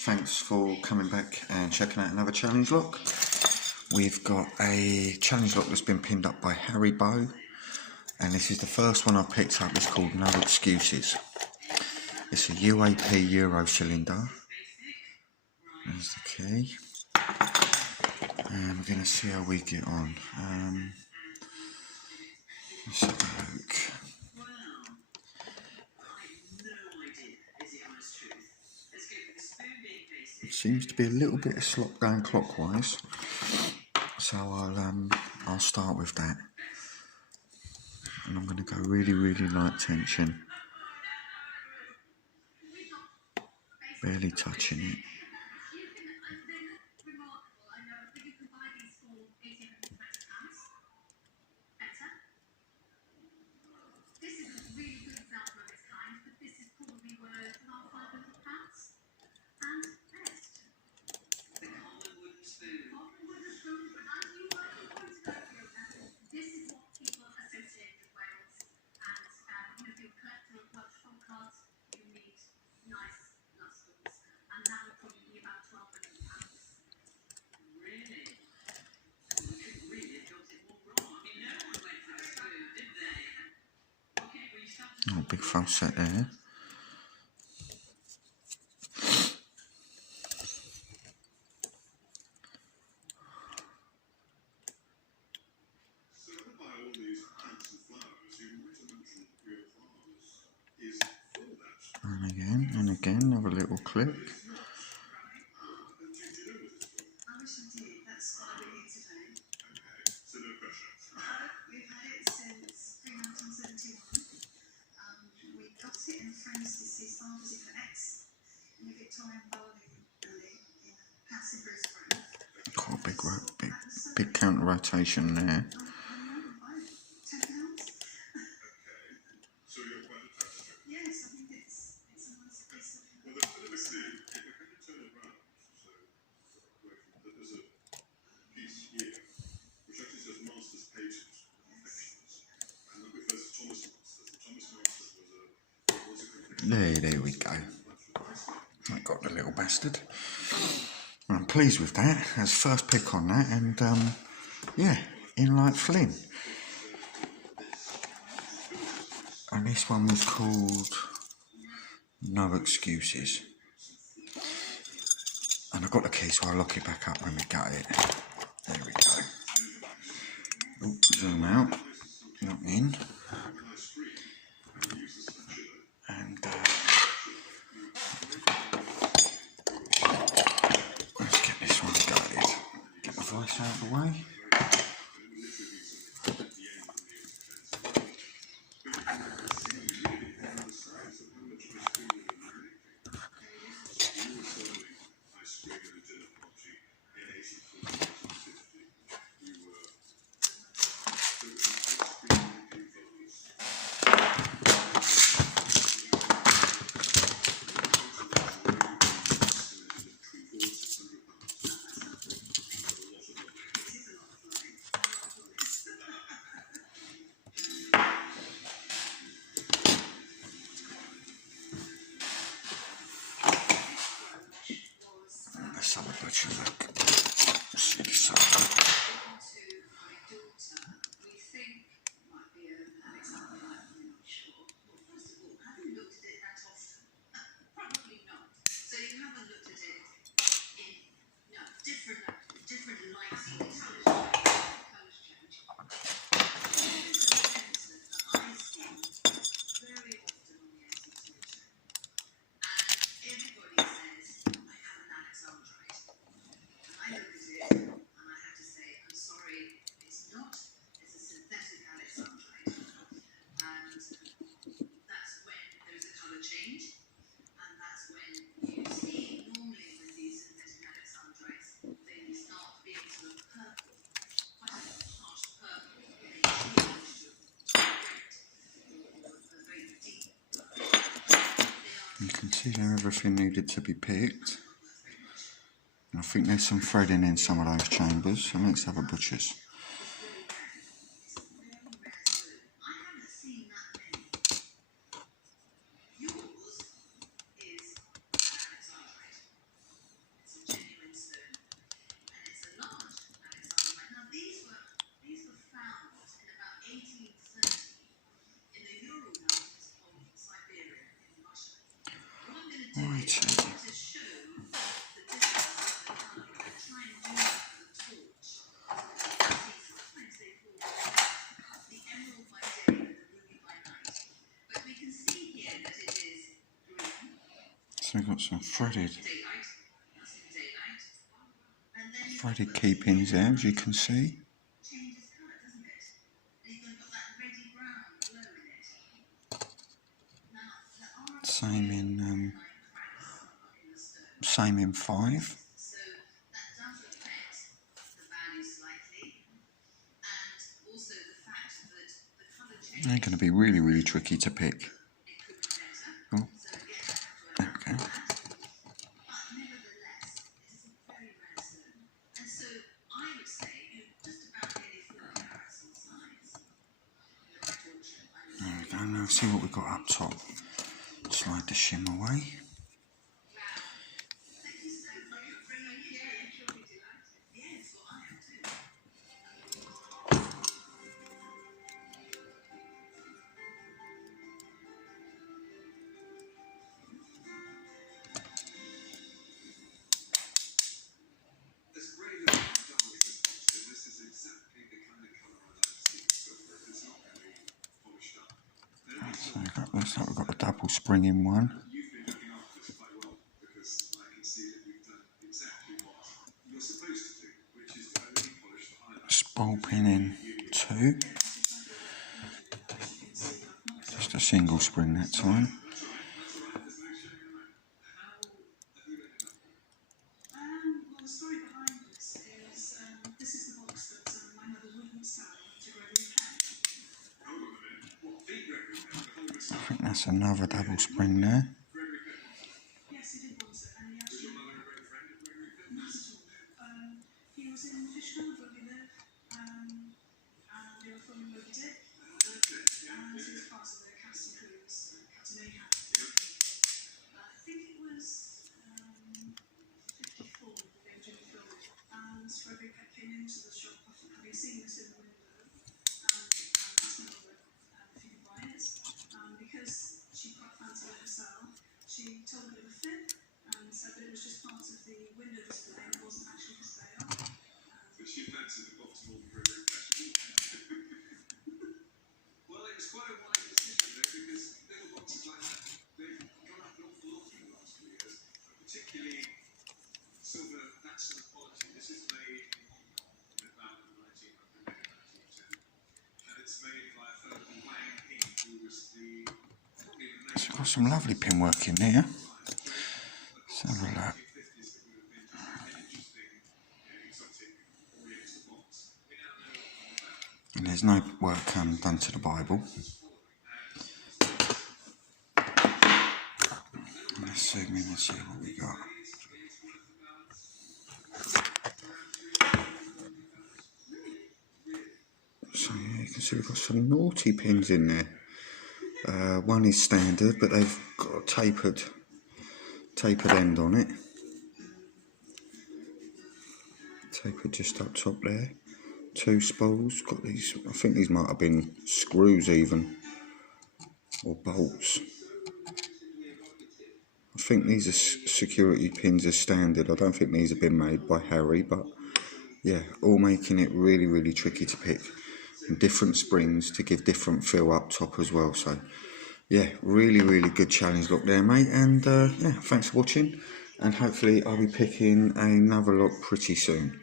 Thanks for coming back and checking out another challenge lock. We've got a challenge lock that's been pinned up by Harry Bow, and this is the first one I picked up. It's called No Excuses. It's a UAP Euro cylinder. There's the key, and we're going to see how we get on. Let's have a look. It seems to be a little bit of slop going clockwise, so I'll start with that, and I'm going to go really light tension, barely touching it. Oh, big full set there. And again, another little click. Quite a big counter rotation there. There we go. I got the little bastard. I'm pleased with that. That's first pick on that, and yeah, in like Flynn. And this one was called No Excuses. And I got the key, so I'll lock it back up when we got it. There we go. Ooh, zoom out. Not in. And let's get this one started. Get the voice out of the way. Let's have a butcher look. Let's see the side. You can see there everything needed to be picked. I think there's some threading in some of those chambers, so let's have a butcher's. Righty. So we've got some threaded key pins there, as you can see. Same in 5. They're going to be really, really tricky to pick. Oh, there we go. There we go. Now see what we've got up top. Slide the shim away. So looks like we've got a double spring in one. Spool pin in 2. Just a single spring that time. I think that's another double spring there. She told me the fit and said that it was just part of the window display and it wasn't actually for sale. But she fancied the box more than very fashion. Well, it was quite a wise decision though, because little boxes like that, they've gone up an awful lot in the last few years, and particularly silver, that sort of quality. This is made in Hong Kong in about 1900, 1910, and it's made by a fellow called Wang Ping, who was the So we've got some lovely pin work in there. Let's have a look. And there's no work done to the Bible. Let's zoom in and see what we got. So yeah, you can see we've got some naughty pins in there. One is standard, but they've got a tapered end on it. Tapered just up top there. 2 spools. Got these. I think these might have been screws even, or bolts. I think these are security pins as standard. I don't think these have been made by Harry, but yeah, all making it really, really tricky to pick. And different springs to give different feel up top as well. So yeah, really, really good challenge lock there, mate. And yeah, thanks for watching, and hopefully I'll be picking another lock pretty soon.